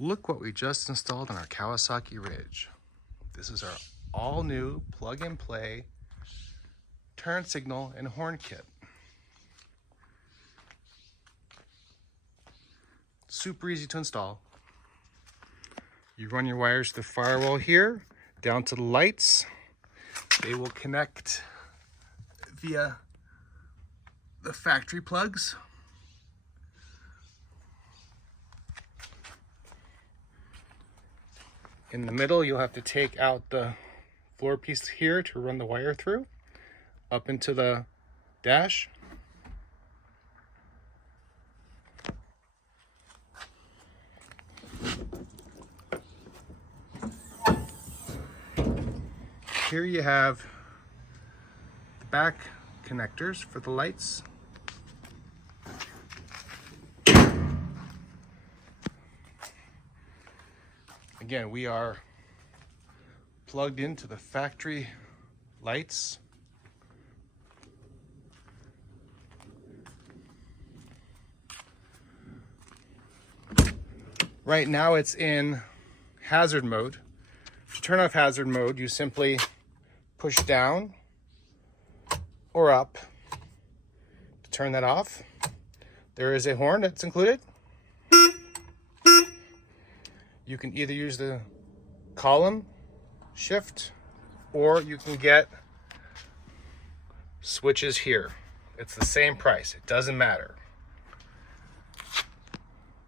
Look what we just installed on our Kawasaki Ridge. This is our all-new plug-and-play turn signal and horn kit. Super easy to install. You run your wires to the firewall here, down to the lights. They will connect via the factory plugs. In the middle, you'll have to take out the floor piece here to run the wire through, up into the dash. Here you have the back connectors for the lights. Again, we are plugged into the factory lights. Right now it's in hazard mode. To turn off hazard mode, you simply push down or up to turn that off. There is a horn that's included. You can either use the column shift or you can get switches here. It's the same price, it doesn't matter.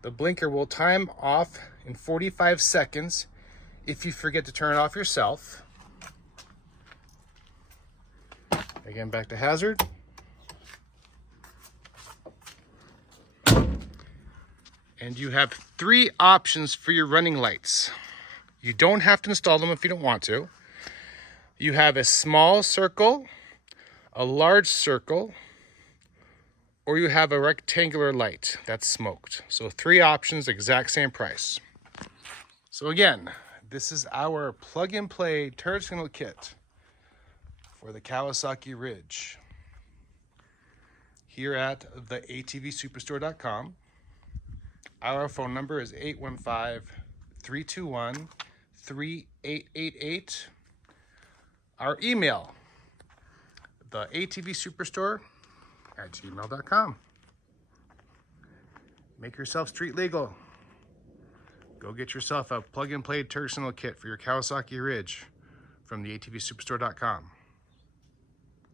The blinker will time off in 45 seconds if you forget to turn it off yourself. Again, back to hazard. And you have 3 options for your running lights. You don't have to install them if you don't want to. You have a small circle, a large circle, or you have a rectangular light that's smoked. So 3 options, exact same price. So again, this is our plug-and-play turn signal kit for the Kawasaki Ridge here at the ATVSuperstore.com. Our phone number is 815-321-3888. Our email, the ATVSuperstore@gmail.com. Make yourself street legal. Go get yourself a plug-and-play turn signal kit for your Kawasaki Ridge from the ATVSuperstore.com.